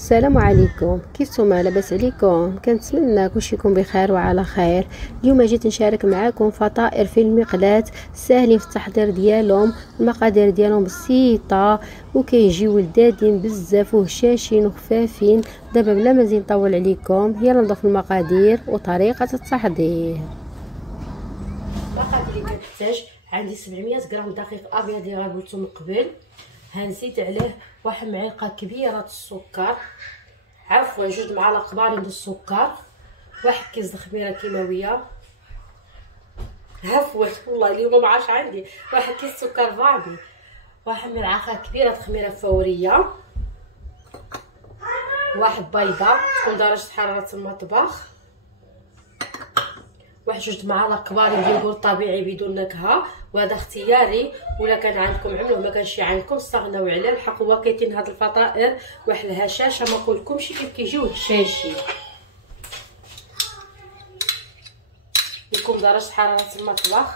السلام عليكم، كيفنتوما؟ لاباس عليكم؟ كنتمنى كلشي يكون بخير وعلى خير. اليوم جيت نشارك معكم فطائر في المقلاة ساهلين في التحضير ديالهم. المقادير ديالهم بسيطه وكيجيو لذاذين بزاف وهشاشين وخفافين. دابا بلا ما نزيد نطول عليكم، يلا نضيف المقادير وطريقه التحضير. المقادير اللي كنحتاج: عندي 700 غرام دقيق ابيض اللي غربلته من قبل، هنزيد عليه واحد معلقه كبيره السكر، عفوا 2 معالق كبار ديال السكر، واحد كيس خميره كيماويه، عفوا والله اليوم ما عادش عندي، واحد كيس سكر فابي، واحد ملعقه كبيره خميره فوريه، واحد بيضه تكون درجه حراره المطبخ، واحد 2 معالق كبار ديال اليogurt طبيعي بدون نكهه، وهذا اختياري، ولا كان عندكم عملوه ما كانش عندكم استغناو عليه. الحق هو كاينين هاد الفطائر واحد الهشاشه ما نقولكمش كيف كيجيو هشاشين. يكون درجه حراره المطبخ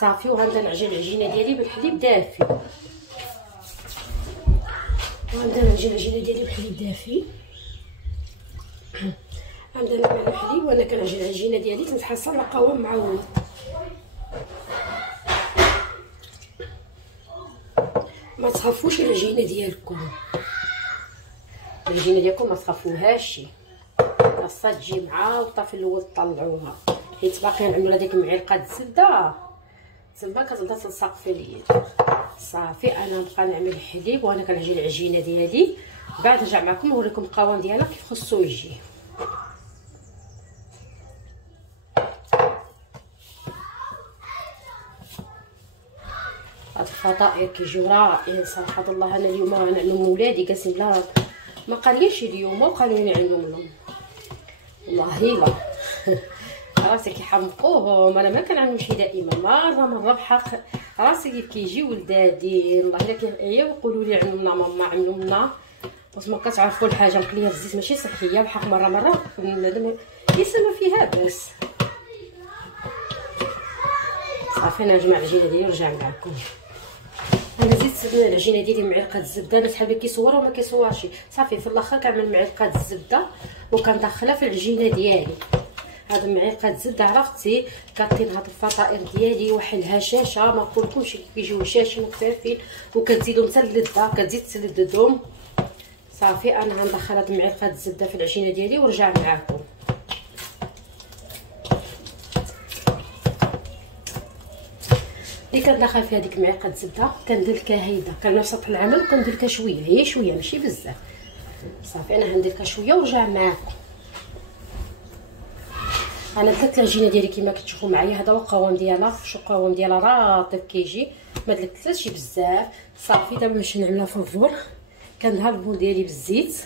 صافي. وغنبدا نعجن العجينه ديالي بالحليب دافي، غنبدا نعجن العجينه ديالي بالحليب دافي. غنبدا نعمل الحليب وانا كنعجن العجينه ديالي تنتحصل على قوام معوض. ما تخافوش العجينه ديالكم، العجينه ديالكم ما تخافوهاش، خاصها تجي معاوطه في الاول طلعوها، حيت باقي نعملوا هذيك معلقه الزبده تما كتبدا تلصق في اليد. صافي انا نبقى نعمل الحليب وانا كنعجن العجينه ديالي، بعد نرجع معكم نوريكم القوام ديالها كيف خصو يجي. هاد الفطائر كيجيو رائعين صراحه الله. انا اليوم غنعلم ولادي قاسم لا ما قاليش اليوم وقالوا لي نعلم لهم، والله لا راسي كيحمقوهم. انا ما كنعلمش دائما، مره بحق راسي كيف كيجيو ولدادين والله الا كيعياو يقولوا لي علمنا ماما علمنا، بس ما كتعرفوا الحاجه مقليه في الزيت ماشي صحيه. بحق مره بنادم يسمى فيها بس. صافي انا نجمع العجينه ديالي ونرجع معكم. انا زدت العجينه ديالي معلقه الزبده، انا شحال كيصور وما كيصورش. صافي في الاخر كنعمل معلقه الزبده وكندخلها في العجينه ديالي. هاد معلقه الزبده عرفتي كطين هاد الفطائر ديالي واحد الهشاشه ما نقولكمش كيجيو هشاشين وخفافين، وكتزيدهم حتى اللذه كتزيد تلذذهم. صافي انا غندخل هاد معلقه الزبده في العجينه ديالي ونرجع معكم. اللي كندخل فيها ديك معلقه الزبده كندير هيدا كنمشي سطح العمل وكندير شويه، هي شويه ماشي بزاف. صافي انا غندير شويه ونرجع معكم. انا درت العجينه ديالي كما كتشوفوا معايا، هذا هو القوام ديالها. شو القوام ديالها رطب كيجي، ما دلكتلاتش بزاف. صافي دابا باش نعملها في الفور كندهن البول ديالي بالزيت.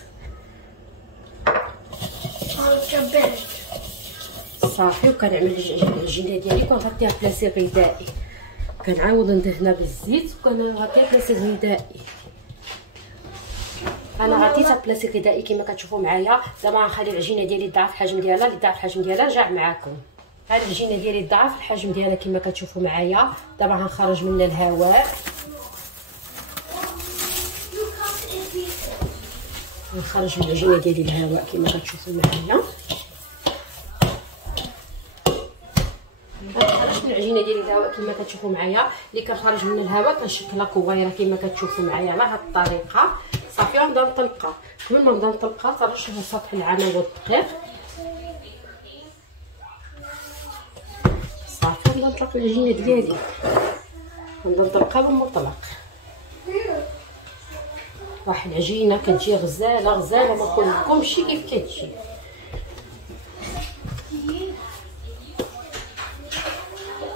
صافي وكنعمل العجينه ديالي كنغطيها بلاصي غذائي، كنعاود ندهنها بالزيت وكنغطيها بلاصي غذائي. انا غطيتها بلاصي غذائي كما كتشوفوا معايا. دابا غنخلي العجينه ديالي تضاعف الحجم ديالها، اللي ضاعف الحجم ديالها رجع معاكم. هاد العجينه ديالي تضاعف الحجم ديالها كما كتشوفوا معايا. دابا غنخرج منها الهواء، نخرج من العجينه ديالي الهواء كما كتشوفوا معايا. خرجت من العجينه ديالي الهواء كما كتشوفوا معايا. اللي كنخرج من الهواء كنشكلها كويره كما كتشوفوا معايا على هاد الطريقه. صافي غنبدا نطلقها. قبل ما نبدا نطلقها ترشها سطح العمل والدقيق. صافي نبدا نطلق العجينه ديالي، نبدا نطلقها بالمطلق. واحد العجينه كتجي غزاله ما نقولكمش كيف كتجي.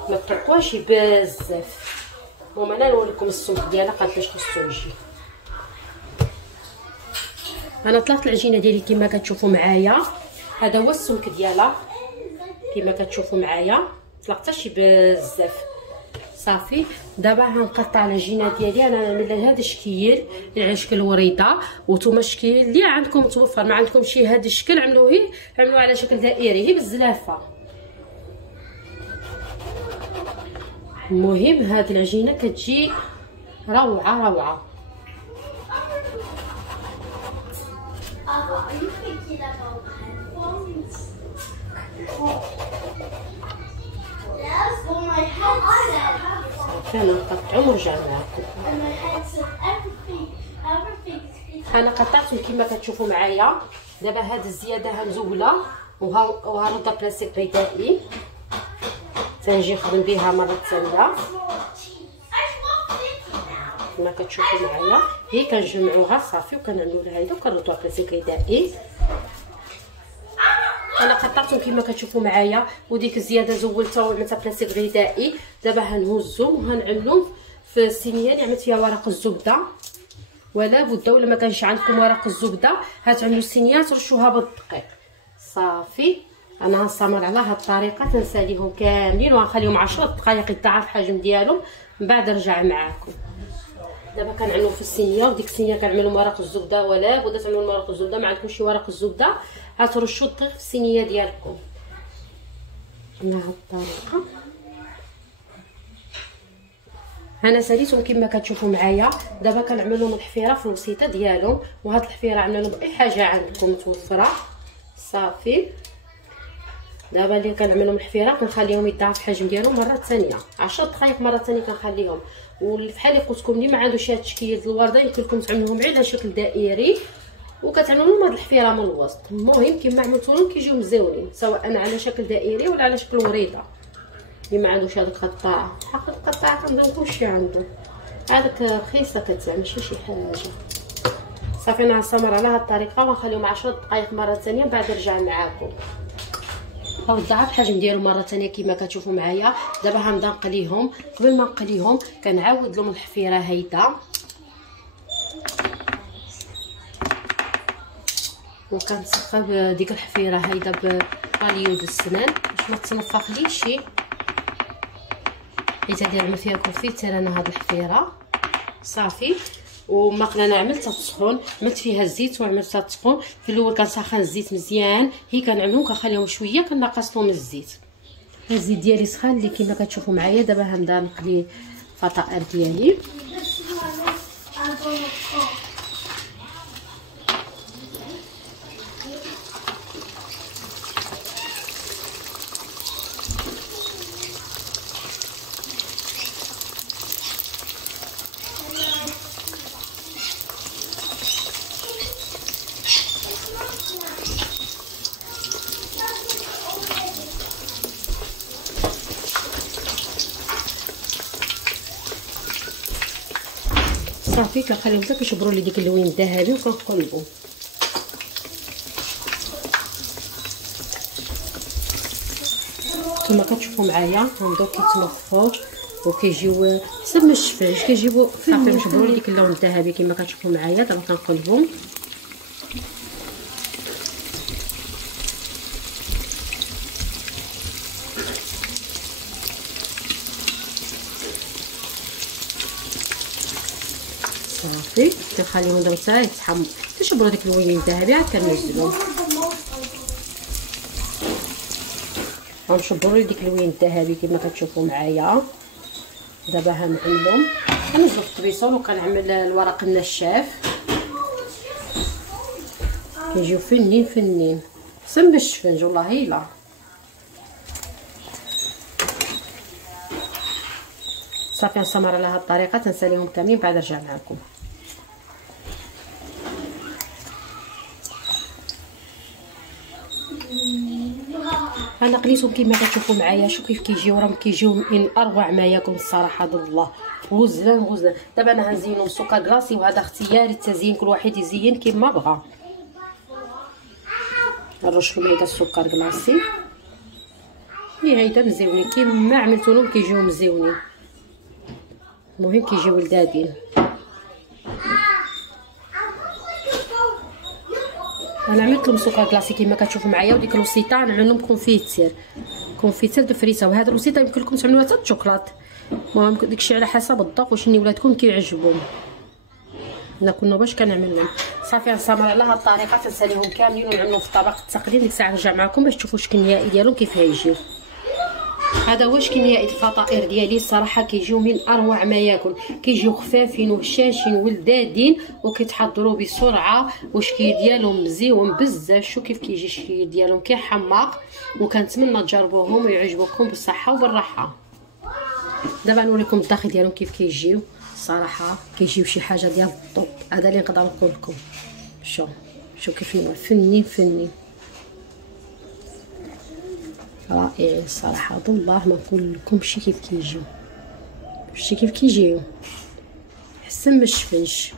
ما تطلقوهاش بزاف. المهم انا نوريكم السمك ديالها قداش خصو يجي. انا طلقت العجينه ديالي كما كتشوفوا معايا، هذا هو السمك ديالها كما كتشوفوا معايا، طلقتهاش بزاف. صافي دابا غنقطع العجينه ديالي. انا نعمل هذا الشكل على شكل وريده، وانتم الشكل اللي عندكم توفر. ما عندكم شي هذا الشكل عملوه على شكل دائري هي بالزلافه. المهم هاد العجينه كتجي روعه. Are you thinking about headphones? Yes, well my headset. انا نقطعو ونرجع معاكم. And my headset, everything. انا قطعتهم كما كتشوفوا معايا. دابا هاد الزياده هنزولها وهنرد بلاستيك غذائي تنجي نخدم بها مره ثانيه كما كتشوفوا معايا. هي كنجمعوها صافي وكنعملوا لها هيدا وكنردوها بلاستيك غذائي. انا قطعتهم كما كتشوفوا معايا وديك الزياده زولتها وعملتها بلاستيك غذائي. دابا هنهزهم وهنعملهم في الصينيه اللي عملت فيها ورق الزبده. ولا بد ولا ما كانش عندكم ورق الزبده هتعملوا الصينيه ترشوها بالدقيق صافي. انا هنستمر على هاد الطريقه تنساليهم كاملين وغنخليهم 10 دقائق يضاعف الحجم ديالهم من بعد نرجع معاكم. دابا كنعملوا في الصينيه وديك الصينيه كنعملوا ورق الزبده. ولا بد تعملوا ورق الزبده ما عندكمش شي ورق الزبده هترشوا الدقيق في الصينيه ديالكم بهاد الطريقه. انا ساليتهم كما كتشوفوا معايا. دابا كنعمل لهم الحفيره في الوسيطه ديالهم وهاد الحفيره عامله لهم اي حاجه عندكم متوفره صافي. دابا اللي كنعمل لهم الحفيره كنخليهم يضاعف الحجم ديالهم مره ثانيه 10 دقائق مره ثانيه كنخليهم. والفحال اللي قلت لكم اللي ما عندوش هاد التشكيل ديال الورده يمكن لكم تعملوهم غير على شكل دائري وكتعملوا لهم هاد الحفيره من الوسط. المهم كما عملتوا لهم كيجيو مزيونين سواء على شكل دائري ولا على شكل وريده. اللي ما عندوش هذيك القطاعه حق القطاعه كنظن كلشي عنده هذاك رخيصه كتاع ماشي شي حاجه صافي. انا غنستمر على هاد الطريقه ونخليهم 10 دقائق مره ثانيه بعد نرجع معاكم. هاو ضاعف الحجم ديالو مره ثانيه كما كتشوفوا معايا. دابا غنبدا نقليهم. قبل ما نقليهم كنعاود لهم الحفيره هيدا وكنسخب ديك الحفيره هيدا باليود السنان باش ما تنفخليش حيت هادي راه فيها كونفيتير. انا هاد الحفيره صافي وماقله انا عملتها تسخن عملت فيها الزيت وعملتها تسخن. في الاول كنسخن الزيت مزيان هي كنعملهم كنخليهم شويه كنقص لهم الزيت. الزيت ديالي سخان اللي كما كتشوفوا معايا. دابا غنبدا نقلي الفطائر ديالي. صافي كنخليهم حتى كيشبروا لي ديك اللون الذهبي وكنقلبوا. كما كتشوفوا معايا غنبداو كيتنفضوا وكيجيو حسب ما الشفاش كيجيبوا صافي مشبروا لي ديك اللون الذهبي كما كتشوفوا معايا. دابا كنقلبهم صافي كنخليهم دابا حتى يتحمروا كيشبروا ديك اللون الذهبي عاد كننزلهم. غنشبروا لي ديك اللون الذهبي كما كتشوفوا معايا. دابا هنعملهم كنزلو في الطبيصون وكنعمل الورق النشاف كيجيو فنين فنين حسن بالشفنج والله الا. صافي نستمر على هاد الطريقه تنساليهم كاملين بعد نرجع معكم. انا قليتهم كما كتشوفوا معايا. شوف كيف كيجيو راهم كيجيو من اروع ما يكون الصراحه بالله غزلان غزلان. دابا انا غنزينهم بسكر كلاصي وهذا اختياري التزيين كل واحد يزين كما بغى. نرش لهم هيدا السكر كلاصي اللي هيدا مزيونين كيما عملتو لهم كيجيو مزيونين. المهم كيجيو لذاذين. انا عملت لهم سكر كلاصي كما كتشوفوا معايا وديك الوسيطه نعمل لهم كونفيتير دو فريسا. وهذا الوسيطه يمكن لكم تعملوها حتى الشوكولات. المهم داكشي على حسب الذوق واش ولادكم كيعجبهم. انا كنا باش كنعمل لهم صافي. نستمر على هاد الطريقه تنساليهم كاملين ونعملهم في طبق التقديم. ديك الساعه نرجع معكم باش تشوفوا الشكل النهائي ديالهم كيف هيجيو. هذا واش كمية الفطائر ديالي الصراحه كيجيو من اروع ما يكون، كيجيو خفافين وهشاشين ولذاذين وكيتحضروا بسرعه، والشكل ديالهم مزيون بزاف. شوف كيف كيجي الشكل ديالهم كيحماق، وكنتمنى تجربوهم ويعجبوكم بالصحه وبالراحه. دابا نوريكم الداخل ديالهم كيف كيجيو، الصراحه كيجيو شي حاجه ديال الطوب. هذا اللي نقدر نقول لكم. شوف كيف هو فني رائع الصراحه. بالله ما نقول لكم شي كيف كيجيو، شتي كيف كيجيو حسن ما الشفنش.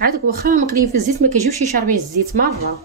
عاد واخا مقليين في الزيت ما كيجيوش شاربين الزيت مره.